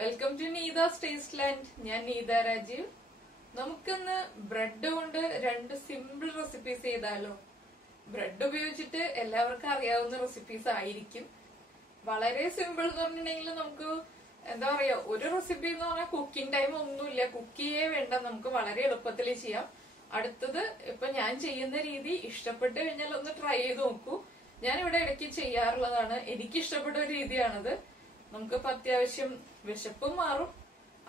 Welcome to Neetha's taste land. ഞാൻ നീത രാജീവ്. നമുക്കിന്ന് bread കൊണ്ട് രണ്ട് സിമ്പിൾ റെസിപ്പീസ് ചെയ്താലോ? ബ്രെഡ് ഉപയോഗിച്ചിട്ട് എല്ലാവർക്കും അറിയാവുന്ന റെസിപ്പീസ് ആയിരിക്കും. വളരെ സിമ്പിൾ എന്ന് പറഞ്ഞിട്ടുണ്ടെങ്കിൽ നമുക്ക് എന്താ പറയാ, ഒരു റെസിപ്പി എന്ന് പറഞ്ഞാൽ കുക്കിംഗ് ടൈം ഒന്നുമില്ല, കുക്ക് ചെയ്യേ വേണ്ട, നമുക്ക് വളരെ എളുപ്പത്തിൽ ചെയ്യാം. അടുത്തത് ഇപ്പൊ ഞാൻ ചെയ്യുന്ന രീതി ഇഷ്ടപ്പെട്ട് കഴിഞ്ഞാൽ ഒന്ന് ട്രൈ ചെയ്ത് നോക്കൂ. ഞാൻ ഇവിടെ ഇടയ്ക്ക് ചെയ്യാറുള്ളതാണ്, എനിക്ക് ഇഷ്ടപ്പെട്ട ഒരു രീതിയാണത്. നമുക്കിപ്പോ അത്യാവശ്യം വിശപ്പും മാറും,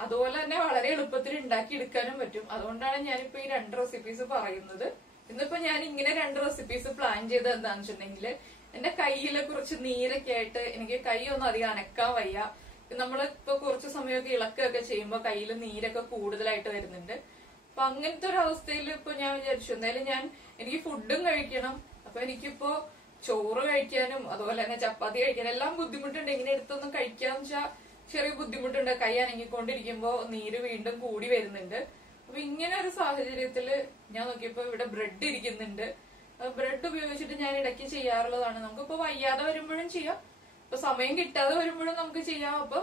അതുപോലെ തന്നെ വളരെ എളുപ്പത്തിൽ ഉണ്ടാക്കി എടുക്കാനും പറ്റും. അതുകൊണ്ടാണ് ഞാനിപ്പോ ഈ രണ്ട് റെസിപ്പീസ് പറയുന്നത്. ഇന്നിപ്പോ ഞാൻ ഇങ്ങനെ രണ്ട് റെസിപ്പീസ് പ്ലാൻ ചെയ്തത് എന്താണെന്ന് വെച്ചിട്ടുണ്ടെങ്കിൽ, എന്റെ കയ്യില് കുറച്ച് നീരൊക്കെ ആയിട്ട് എനിക്ക് കൈ ഒന്നും അധികം അനക്കാൻ വയ്യ. നമ്മളിപ്പോ കുറച്ച് സമയമൊക്കെ ഇളക്കൊക്കെ ചെയ്യുമ്പോ കയ്യിൽ നീരൊക്കെ കൂടുതലായിട്ട് വരുന്നുണ്ട്. അപ്പൊ അങ്ങനത്തെ ഒരു അവസ്ഥയിൽ ഇപ്പൊ ഞാൻ വിചാരിച്ചു എന്തായാലും എനിക്ക് ഫുഡും കഴിക്കണം. അപ്പൊ എനിക്കിപ്പോ ചോറ് കഴിക്കാനും അതുപോലെ തന്നെ ചപ്പാത്തി കഴിക്കാനും എല്ലാം ബുദ്ധിമുട്ടുണ്ട്. ഇങ്ങനെ എടുത്തൊന്നും കഴിക്കാന്ന് വെച്ചാൽ ചെറിയ ബുദ്ധിമുട്ടുണ്ട്. കൈ അനങ്ങിക്കൊണ്ടിരിക്കുമ്പോ നീര് വീണ്ടും കൂടി വരുന്നുണ്ട്. അപ്പൊ ഇങ്ങനെ ഒരു സാഹചര്യത്തില് ഞാൻ നോക്കിയപ്പോ ഇവിടെ ബ്രെഡ് ഇരിക്കുന്നുണ്ട്. ബ്രെഡ് ഉപയോഗിച്ചിട്ട് ഞാൻ ഇടയ്ക്ക് ചെയ്യാറുള്ളതാണ്. നമുക്കിപ്പോ വയ്യാതെ വരുമ്പോഴും ചെയ്യാം, ഇപ്പൊ സമയം കിട്ടാതെ വരുമ്പോഴും നമുക്ക് ചെയ്യാം. അപ്പൊ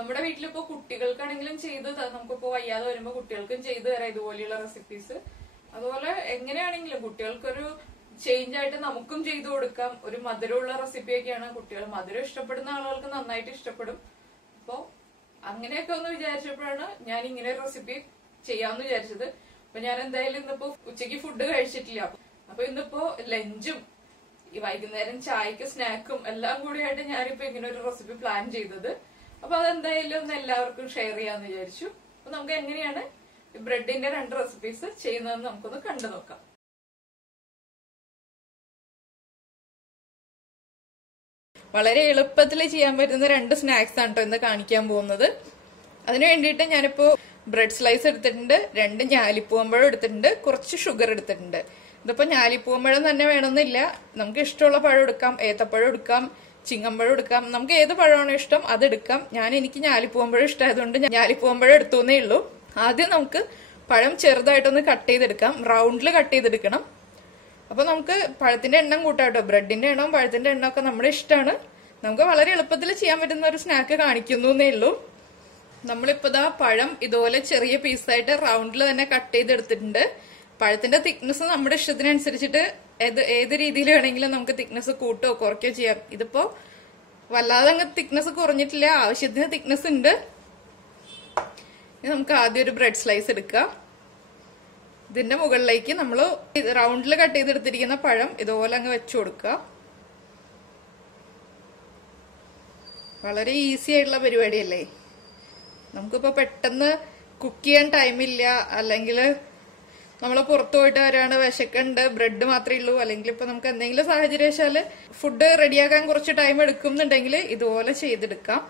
നമ്മുടെ വീട്ടിലിപ്പോ കുട്ടികൾക്കാണെങ്കിലും ചെയ്ത് നമുക്കിപ്പോ വയ്യാതെ വരുമ്പോ കുട്ടികൾക്കും ചെയ്തു തരാം ഇതുപോലെയുള്ള റെസിപ്പീസ്. അതുപോലെ എങ്ങനെയാണെങ്കിലും കുട്ടികൾക്കൊരു ചേഞ്ച് ആയിട്ട് നമുക്കും ചെയ്തു കൊടുക്കാം. ഒരു മധുരമുള്ള റെസിപ്പിയൊക്കെയാണ്, കുട്ടികൾ മധുരം ഇഷ്ടപ്പെടുന്ന ആളുകൾക്ക് നന്നായിട്ട് ഇഷ്ടപ്പെടും. അപ്പൊ അങ്ങനെയൊക്കെ ഒന്ന് വിചാരിച്ചപ്പോഴാണ് ഞാൻ ഇങ്ങനെ ഒരു റെസിപ്പി ചെയ്യാമെന്ന് വിചാരിച്ചത്. അപ്പൊ ഞാൻ എന്തായാലും ഇന്നിപ്പോ ഉച്ചയ്ക്ക് ഫുഡ് കഴിച്ചിട്ടില്ല. അപ്പൊ ഇന്നിപ്പോ ലഞ്ചും ഈ വൈകുന്നേരം ചായക്ക് സ്നാക്കും എല്ലാം കൂടിയായിട്ട് ഞാനിപ്പോ ഇങ്ങനെ ഒരു റെസിപ്പി പ്ലാൻ ചെയ്തത്. അപ്പൊ അതെന്തായാലും ഒന്ന് എല്ലാവർക്കും ഷെയർ ചെയ്യാന്ന് വിചാരിച്ചു. അപ്പൊ നമുക്ക് എങ്ങനെയാണ് ബ്രെഡിന്റെ രണ്ട് റെസിപ്പീസ് ചെയ്യുന്നതെന്ന് നമുക്കൊന്ന് കണ്ടു നോക്കാം. വളരെ എളുപ്പത്തിൽ ചെയ്യാൻ പറ്റുന്ന രണ്ട് സ്നാക്സ് ആണ് കേട്ടോ ഇന്ന് കാണിക്കാൻ പോകുന്നത്. അതിനു വേണ്ടിയിട്ട് ഞാനിപ്പോ ബ്രെഡ് സ്ലൈസ് എടുത്തിട്ടുണ്ട്, രണ്ട് ഞാലിപ്പൂവമ്പഴം എടുത്തിട്ടുണ്ട്, കുറച്ച് ഷുഗർ എടുത്തിട്ടുണ്ട്. ഇതിപ്പോ ഞാലിപ്പൂവമ്പഴം തന്നെ വേണമെന്നില്ല, നമുക്ക് ഇഷ്ടമുള്ള പഴം എടുക്കാം. ഏത്തപ്പഴം എടുക്കാം, ചിങ്ങമ്പഴം എടുക്കാം, നമുക്ക് ഏത് പഴമാണോ ഇഷ്ടം അതെടുക്കാം. എനിക്ക് ഞാലിപ്പൂവമ്പഴം ഇഷ്ടമായതുകൊണ്ട് ഞാലിപ്പൂവമ്പഴം എടുത്തോന്നേ ഉള്ളൂ. ആദ്യം നമുക്ക് പഴം ചെറുതായിട്ടൊന്ന് കട്ട് ചെയ്തെടുക്കാം, റൗണ്ടിൽ കട്ട് ചെയ്തെടുക്കണം. അപ്പൊ നമുക്ക് പഴത്തിന്റെ എണ്ണം കൂട്ടാം കേട്ടോ. ബ്രെഡിന്റെ എണ്ണവും പഴത്തിന്റെ എണ്ണം ഒക്കെ നമ്മുടെ ഇഷ്ടമാണ്. നമുക്ക് വളരെ എളുപ്പത്തിൽ ചെയ്യാൻ പറ്റുന്ന ഒരു സ്നാക്ക് കാണിക്കുന്നേ ഉള്ളൂ. നമ്മളിപ്പോ പഴം ഇതുപോലെ ചെറിയ പീസായിട്ട് റൗണ്ടിൽ തന്നെ കട്ട് ചെയ്തെടുത്തിട്ടുണ്ട്. പഴത്തിന്റെ തിക്നെസ് നമ്മുടെ ഇഷ്ടത്തിനനുസരിച്ചിട്ട് ഏത് രീതിയിൽ വേണമെങ്കിലും നമുക്ക് തിക്നെസ് കൂട്ടോ കുറയ്ക്കോ ചെയ്യാം. ഇതിപ്പോ വല്ലാതെ അങ്ങ് തിക്നെസ് കുറഞ്ഞിട്ടില്ല, ആവശ്യത്തിന് തിക്നെസ് ഉണ്ട്. നമുക്ക് ആദ്യം ഒരു ബ്രെഡ് സ്ലൈസ് എടുക്കാം. ഇതിന്റെ മുകളിലേക്ക് നമ്മൾ റൗണ്ടിൽ കട്ട് ചെയ്തെടുത്തിരിക്കുന്ന പഴം ഇതുപോലെ അങ്ങ് വെച്ചു കൊടുക്കുക. വളരെ ഈസി ആയിട്ടുള്ള പരിപാടിയല്ലേ. നമുക്കിപ്പോ പെട്ടെന്ന് കുക്ക് ചെയ്യാൻ ടൈമില്ല, അല്ലെങ്കിൽ നമ്മൾ പുറത്തു പോയിട്ട് വരാണ്, വിശക്കുണ്ട്, ബ്രെഡ് മാത്രമേ ഉള്ളൂ, അല്ലെങ്കിൽ ഇപ്പൊ നമുക്ക് എന്തെങ്കിലും സാഹചര്യം വെച്ചാല് ഫുഡ് റെഡിയാക്കാൻ കുറച്ച് ടൈം എടുക്കുന്നുണ്ടെങ്കിൽ ഇതുപോലെ ചെയ്തെടുക്കാം.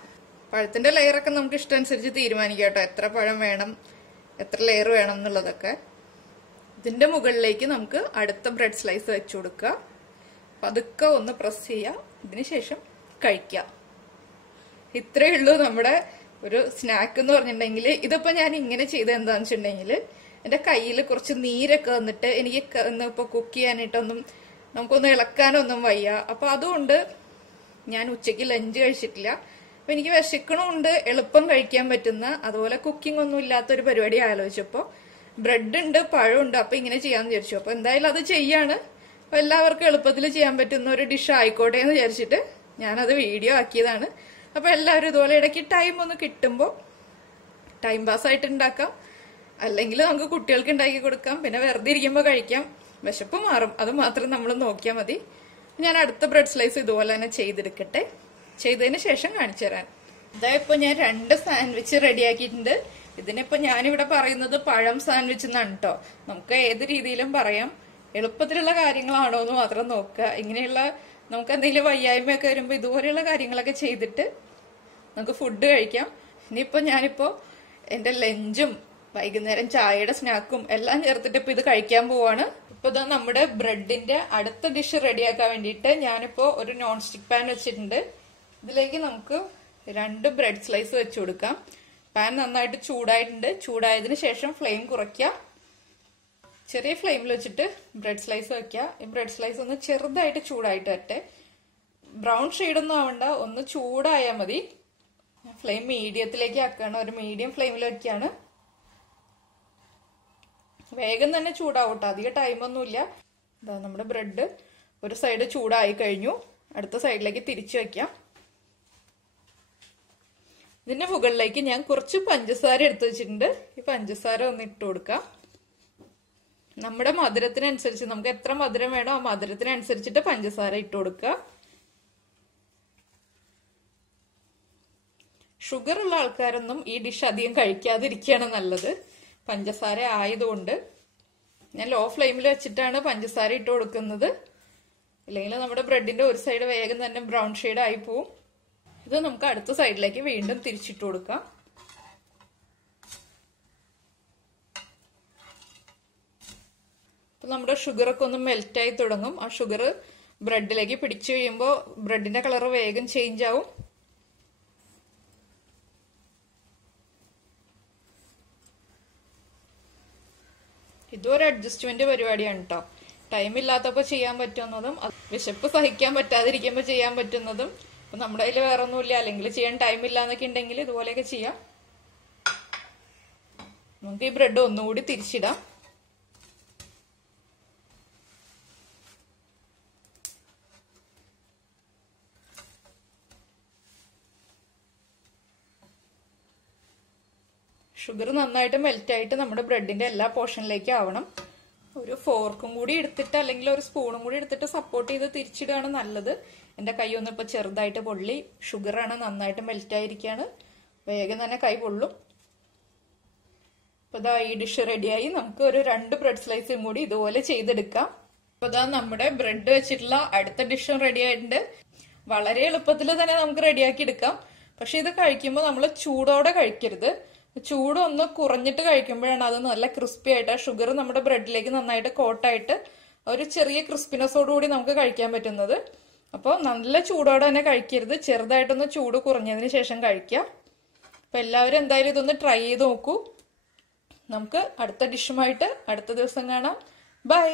പഴത്തിന്റെ ലെയറൊക്കെ നമുക്ക് ഇഷ്ടമനുസരിച്ച് തീരുമാനിക്കാം കേട്ടോ, എത്ര പഴം വേണം, എത്ര ലെയർ വേണം എന്നുള്ളതൊക്കെ. ഇതിന്റെ മുകളിലേക്ക് നമുക്ക് അടുത്ത ബ്രെഡ് സ്ലൈസ് വെച്ചു കൊടുക്കുക. പതുക്കെ ഒന്ന് പ്രസ് ചെയ്യുക, ഇതിനുശേഷം കഴിക്കുക. ഇത്രയേ ഉള്ളൂ നമ്മുടെ ഒരു സ്നാക്ക് എന്ന് പറഞ്ഞിട്ടുണ്ടെങ്കിൽ. ഇതിപ്പോ ഞാൻ ഇങ്ങനെ ചെയ്തത് എന്താന്ന് വെച്ചിട്ടുണ്ടെങ്കിൽ, എന്റെ കയ്യിൽ കുറച്ച് നീരൊക്കെ വന്നിട്ട് എനിക്ക് ഇപ്പൊ കുക്ക് ചെയ്യാനായിട്ടൊന്നും നമുക്കൊന്നും ഇളക്കാനൊന്നും വയ്യ. അപ്പൊ അതുകൊണ്ട് ഞാൻ ഉച്ചയ്ക്ക് ലഞ്ച് കഴിച്ചിട്ടില്ല. അപ്പൊ എനിക്ക് വിശക്കണമുണ്ട്, എളുപ്പം കഴിക്കാൻ പറ്റുന്ന, അതുപോലെ കുക്കിംഗ് ഒന്നും ഇല്ലാത്തൊരു പരിപാടി ആലോചിച്ചപ്പോ ബ്രെഡ് ഉണ്ട്, പഴമുണ്ട്, അപ്പൊ ഇങ്ങനെ ചെയ്യാന്ന് വിചാരിച്ചു. അപ്പൊ എന്തായാലും അത് ചെയ്യാണ്. അപ്പൊ എല്ലാവർക്കും എളുപ്പത്തിൽ ചെയ്യാൻ പറ്റുന്ന ഒരു ഡിഷ് ആയിക്കോട്ടെ എന്ന് വിചാരിച്ചിട്ട് ഞാനത് വീഡിയോ ആക്കിയതാണ്. അപ്പൊ എല്ലാവരും ഇതുപോലെ ഇടയ്ക്ക് ടൈം ഒന്ന് കിട്ടുമ്പോൾ ടൈം പാസ് ആയിട്ട് ഉണ്ടാക്കാം, അല്ലെങ്കിൽ നമുക്ക് കുട്ടികൾക്ക് ഉണ്ടാക്കി കൊടുക്കാം, പിന്നെ വെറുതെ ഇരിക്കുമ്പോൾ കഴിക്കാം. വിശപ്പ് മാറും, അത് മാത്രം നമ്മൾ നോക്കിയാൽ മതി. ഞാൻ അടുത്ത ബ്രെഡ് സ്ലൈസ് ഇതുപോലെ തന്നെ ചെയ്തെടുക്കട്ടെ. ചെയ്തതിന് ശേഷം കാണിച്ചു തരാൻ. ഇതായിപ്പോ ഞാൻ രണ്ട് സാൻഡ്വിച്ച് റെഡിയാക്കിയിട്ടുണ്ട്. ഇതിനിപ്പോ ഞാനിവിടെ പറയുന്നത് പഴം സാൻഡ്വിച്ച് എന്നാണ് കേട്ടോ. നമുക്ക് ഏത് രീതിയിലും പറയാം. എളുപ്പത്തിലുള്ള കാര്യങ്ങളാണോ എന്ന് മാത്രം നോക്കുക. ഇങ്ങനെയുള്ള നമുക്ക് എന്തെങ്കിലും വയ്യായ്മയൊക്കെ വരുമ്പോ ഇതുപോലെയുള്ള കാര്യങ്ങളൊക്കെ ചെയ്തിട്ട് നമുക്ക് ഫുഡ് കഴിക്കാം. ഞാനിപ്പോ എന്റെ ലഞ്ചും വൈകുന്നേരം ചായയുടെ സ്നാക്കും എല്ലാം ചേർത്തിട്ട് ഇപ്പൊ ഇത് കഴിക്കാൻ പോവാണ്. ഇപ്പൊ ഇതാ നമ്മുടെ ബ്രെഡിന്റെ അടുത്ത ഡിഷ് റെഡിയാക്കാൻ വേണ്ടിയിട്ട് ഞാനിപ്പോ ഒരു നോൺ സ്റ്റിക് പാൻ വെച്ചിട്ടുണ്ട്. ഇതിലേക്ക് നമുക്ക് രണ്ട് ബ്രെഡ് സ്ലൈസ് വെച്ചു കൊടുക്കാം. പാൻ നന്നായിട്ട് ചൂടായിട്ടുണ്ട്. ചൂടായതിനു ശേഷം ഫ്ലെയിം കുറയ്ക്കുക. ചെറിയ ഫ്ലെയിമിൽ വെച്ചിട്ട് ബ്രെഡ് സ്ലൈസ് വെക്കുക. ഈ ബ്രെഡ് സ്ലൈസ് ഒന്ന് ചെറുതായിട്ട് ചൂടായിട്ട് വരട്ടെ. ബ്രൗൺ ഷെയ്ഡൊന്നും ആവണ്ട, ഒന്ന് ചൂടായാൽ മതി. ഫ്ലെയിം മീഡിയത്തിലേക്ക് ആക്കുകയാണ്, ഒരു മീഡിയം ഫ്ലെയിമിൽ വയ്ക്കുകയാണ്. വേഗം തന്നെ ചൂടാവും കേട്ടോ, അധികം ടൈമൊന്നുമില്ല. ഇതാ നമ്മുടെ ബ്രെഡ് ഒരു സൈഡ് ചൂടായി കഴിഞ്ഞു. അടുത്ത സൈഡിലേക്ക് തിരിച്ചു വയ്ക്കാം. ഇതിന്റെ മുകളിലേക്ക് ഞാൻ കുറച്ച് പഞ്ചസാര എടുത്തു വെച്ചിട്ടുണ്ട്. ഈ പഞ്ചസാര ഒന്ന് ഇട്ട് കൊടുക്കാം. നമ്മുടെ മധുരത്തിനനുസരിച്ച്, നമുക്ക് എത്ര മധുരം വേണോ ആ മധുരത്തിനനുസരിച്ചിട്ട് പഞ്ചസാര ഇട്ട് കൊടുക്കുക. ഷുഗർ ഉള്ള ആൾക്കാരൊന്നും ഈ ഡിഷ് അധികം കഴിക്കാതിരിക്കുകയാണ് നല്ലത്, പഞ്ചസാര ആയതുകൊണ്ട്. ഞാൻ ലോ ഫ്ലെയിമിൽ വെച്ചിട്ടാണ് പഞ്ചസാര ഇട്ട് കൊടുക്കുന്നത്, ഇല്ലെങ്കിൽ നമ്മുടെ ബ്രെഡിന്റെ ഒരു സൈഡ് വേഗം തന്നെ ബ്രൗൺ ഷെയ്ഡ് ആയി പോവും. ഇത് നമുക്ക് അടുത്ത സൈഡിലേക്ക് വീണ്ടും തിരിച്ചിട്ട് കൊടുക്കാം. അപ്പൊ നമ്മുടെ ഷുഗറൊക്കെ ഒന്ന് മെൽറ്റായി തുടങ്ങും. ആ ഷുഗർ ബ്രെഡിലേക്ക് പിടിച്ചു കഴിയുമ്പോൾ ബ്രെഡിന്റെ കളർ വേഗം ചേഞ്ച് ആവും. ഇതും ഒരു അഡ്ജസ്റ്റ്മെന്റ് പരിപാടിയാണ് കേട്ടോ. ടൈം ഇല്ലാത്തപ്പോൾ ചെയ്യാൻ പറ്റുന്നതും വിശപ്പ് സഹിക്കാൻ പറ്റാതിരിക്കുമ്പോൾ ചെയ്യാൻ പറ്റുന്നതും. അപ്പൊ നമ്മുടെ കയ്യിൽ വേറെ ഒന്നുമില്ല, അല്ലെങ്കിൽ ചെയ്യാൻ ടൈം ഇല്ല എന്നൊക്കെ ഉണ്ടെങ്കിൽ ഇതുപോലെയൊക്കെ ചെയ്യാം. നമുക്ക് ഈ ബ്രെഡ് ഒന്നുകൂടി തിരിച്ചിടാം. ഷുഗർ നന്നായിട്ട് മെൽറ്റ് ആയിട്ട് നമ്മുടെ ബ്രെഡിന്റെ എല്ലാ പോർഷനിലേക്ക് ആവണം. ഒരു ഫോർക്കും കൂടി എടുത്തിട്ട് അല്ലെങ്കിൽ ഒരു സ്പൂണും കൂടി എടുത്തിട്ട് സപ്പോർട്ട് ചെയ്ത് തിരിച്ചിടുകയാണ് നല്ലത്. എന്റെ കൈ ഒന്നും ഇപ്പൊ ചെറുതായിട്ട് പൊള്ളി, ഷുഗറാണ് നന്നായിട്ട് മെൽറ്റ് ആയിരിക്കാണ്, വേഗം തന്നെ കൈ പൊള്ളും. അപ്പൊ ഇതാ ഈ ഡിഷ് റെഡിയായി. നമുക്ക് ഒരു 2 ബ്രെഡ് സ്ലൈസും കൂടി ഇതുപോലെ ചെയ്തെടുക്കാം. അപ്പൊ ഇതാ നമ്മുടെ ബ്രെഡ് വെച്ചിട്ടുള്ള അടുത്ത ഡിഷും റെഡി ആയിട്ടുണ്ട്. വളരെ എളുപ്പത്തിൽ തന്നെ നമുക്ക് റെഡിയാക്കി എടുക്കാം. പക്ഷെ ഇത് കഴിക്കുമ്പോൾ നമ്മൾ ചൂടോടെ കഴിക്കരുത്. ചൂടൊന്ന് കുറഞ്ഞിട്ട് കഴിക്കുമ്പോഴാണ് അത് നല്ല ക്രിസ്പി ആയിട്ട്, ഷുഗർ നമ്മുടെ ബ്രെഡിലേക്ക് നന്നായിട്ട് കോട്ടായിട്ട് ഒരു ചെറിയ ക്രിസ്പിനെസ്സോടുകൂടി നമുക്ക് കഴിക്കാൻ പറ്റുന്നത്. അപ്പോൾ നല്ല ചൂടോടെ തന്നെ കഴിക്കരുത്, ചെറുതായിട്ടൊന്ന് ചൂട് കുറഞ്ഞതിന് ശേഷം കഴിക്കുക. അപ്പൊ എല്ലാവരും എന്തായാലും ഇതൊന്ന് ട്രൈ ചെയ്ത് നോക്കൂ. നമുക്ക് അടുത്ത ഡിഷുമായിട്ട് അടുത്ത ദിവസം കാണാം. ബൈ.